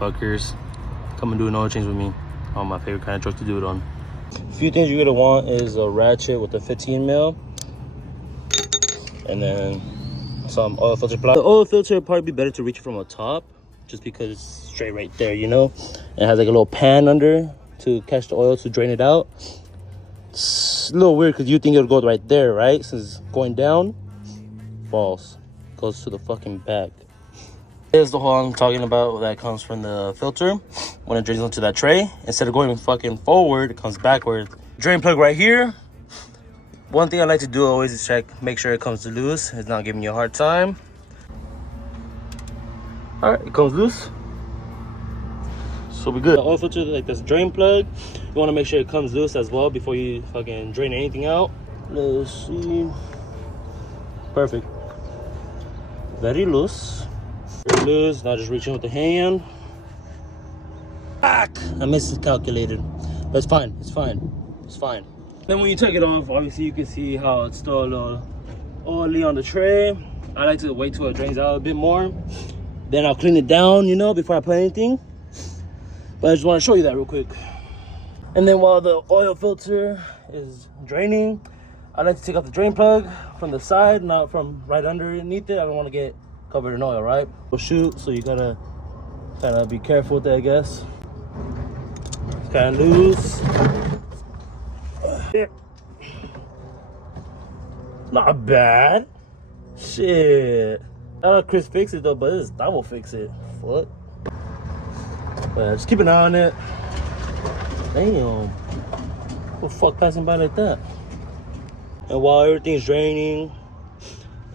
Fuckers, come and do an oil change with me on my favorite kind of truck to do it on. A few things you're gonna want is a ratchet with a 15 mil, and then some oil filter ply. The oil filter would probably be better to reach it from the top, just because it's straight right there, you know. And it has like a little pan under to catch the oil to drain it out. It's a little weird because you think it'll go right there, right? Since it's going down. False. Goes to the fucking back. Here's the hole I'm talking about that comes from the filter. When it drains onto that tray, instead of going fucking forward, it comes backward. Drain plug right here. One thing I like to do always is check, make sure it comes loose. It's not giving you a hard time. All right, it comes loose. So we good. The oil filter, like this drain plug, you want to make sure it comes loose as well before you fucking drain anything out. Let's see. Perfect. Very loose. Very loose. Now just reach in with the hand. Fuck! I miscalculated. But it's fine. It's fine. It's fine. Then when you take it off, obviously you can see how it's still a little oily on the tray. I like to wait till it drains out a bit more. Then I'll clean it down, you know, before I put anything. But I just want to show you that real quick. And then while the oil filter is draining, I like to take out the drain plug from the side, not from right underneath it. I don't want to get covered in oil, right? We'll shoot, so you gotta kind of be careful with that, I guess. It's kind of loose. Not bad. Shit. I don't know if Chris fix it though, but this I will fix it. Fuck. But just keep an eye on it. Damn. What the fuck passing by like that? And while everything's draining,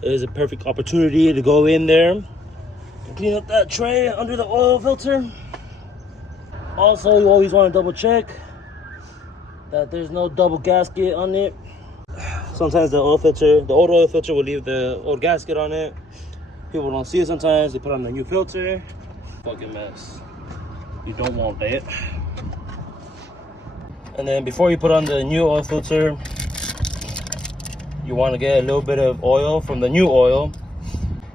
it is a perfect opportunity to go in there and clean up that tray under the oil filter. Also, you always want to double check that there's no double gasket on it. Sometimes the old oil filter will leave the old gasket on it. People don't see it sometimes. They put on the new filter. Fucking mess. You don't want that. And then before you put on the new oil filter, you want to get a little bit of oil from the new oil.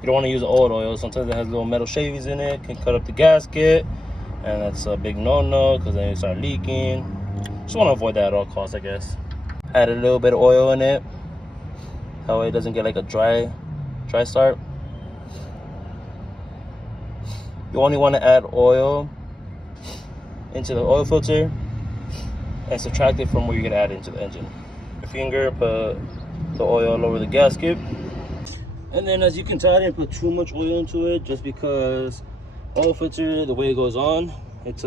You don't want to use old oil. Sometimes it has little metal shavies in it, can cut up the gasket, and that's a big no-no because then you start leaking. Just want to avoid that at all costs, I guess. Add a little bit of oil in it, that way it doesn't get like a dry start. You only want to add oil into the oil filter and subtract it from where you're gonna add it into the engine. Your finger, put the oil over the gasket, and then as you can tell, I didn't put too much oil into it just because oil filter, the way it goes on, it's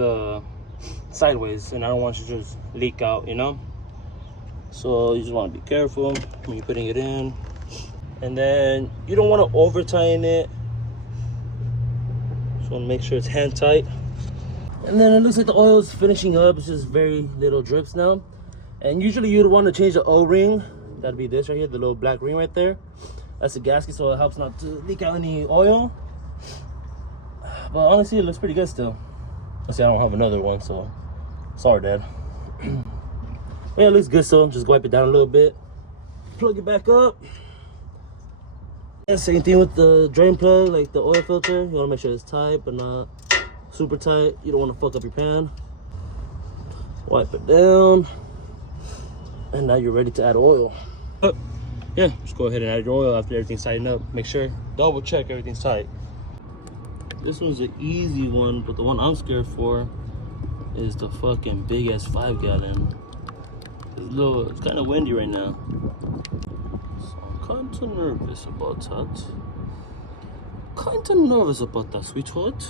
sideways, and I don't want it to just leak out, you know. So you just want to be careful when you're putting it in, and then you don't want to over tighten it. Just want to make sure it's hand tight. And then it looks like the oil is finishing up. It's just very little drips now. And usually you'd want to change the O-ring. That'd be this right here, the little black ring right there. That's the gasket, so it helps not to leak out any oil. But honestly, it looks pretty good still. Let's see, I don't have another one, so sorry, Dad. But yeah, it looks good still. Just wipe it down a little bit. Plug it back up. And same thing with the drain plug, like the oil filter. You want to make sure it's tight, but not super tight. You don't want to fuck up your pan. Wipe it down. And now you're ready to add oil. But yeah, just go ahead and add your oil after everything's tightened up. Make sure, double check everything's tight. This one's an easy one, but the one I'm scared for is the fucking big ass 5-gallon. It's kind of windy right now. So I'm kind of nervous about that. Kind of nervous about that, sweetheart.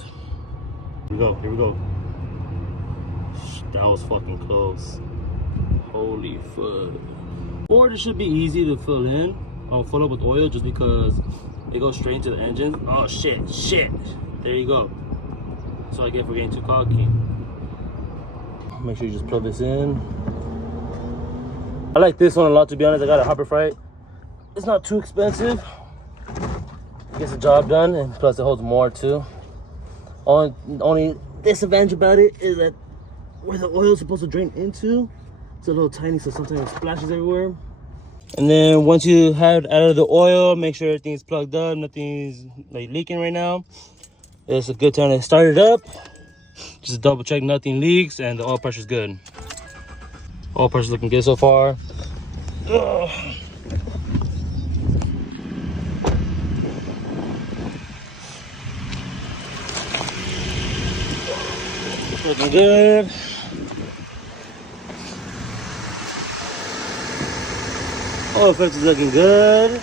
Here we go, here we go. That was fucking close. Holy fuck. Or it should be easy to fill in. I'll fill up with oil just because it goes straight into the engine. Oh shit. There you go. That's what I get for getting too cocky. Make sure you just plug this in. I like this one a lot, to be honest. I got a Hopper Fright. It's not too expensive. It gets the job done, and plus it holds more too. Only disadvantage about it is that where the oil is supposed to drain into, it's a little tiny, so sometimes it splashes everywhere. And then once you have added the oil, make sure everything's plugged up, nothing's like leaking right now. It's a good time to start it up. Just double check nothing leaks and the oil pressure's good. Oil pressure's looking good so far. Ugh. Looking good. Oil filter's looking good.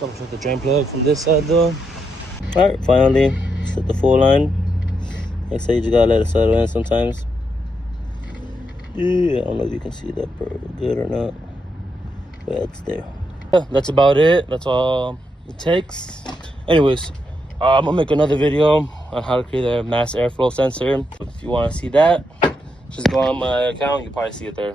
Double check the drain plug from this side though. Alright, finally, set the full line. Like I say, you just gotta let it settle in sometimes. Yeah, I don't know if you can see that good or not. But it's there. Yeah, that's about it. That's all it takes. Anyways, I'm gonna make another video on how to create a mass airflow sensor. If you wanna see that, just go on my account, you'll probably see it there.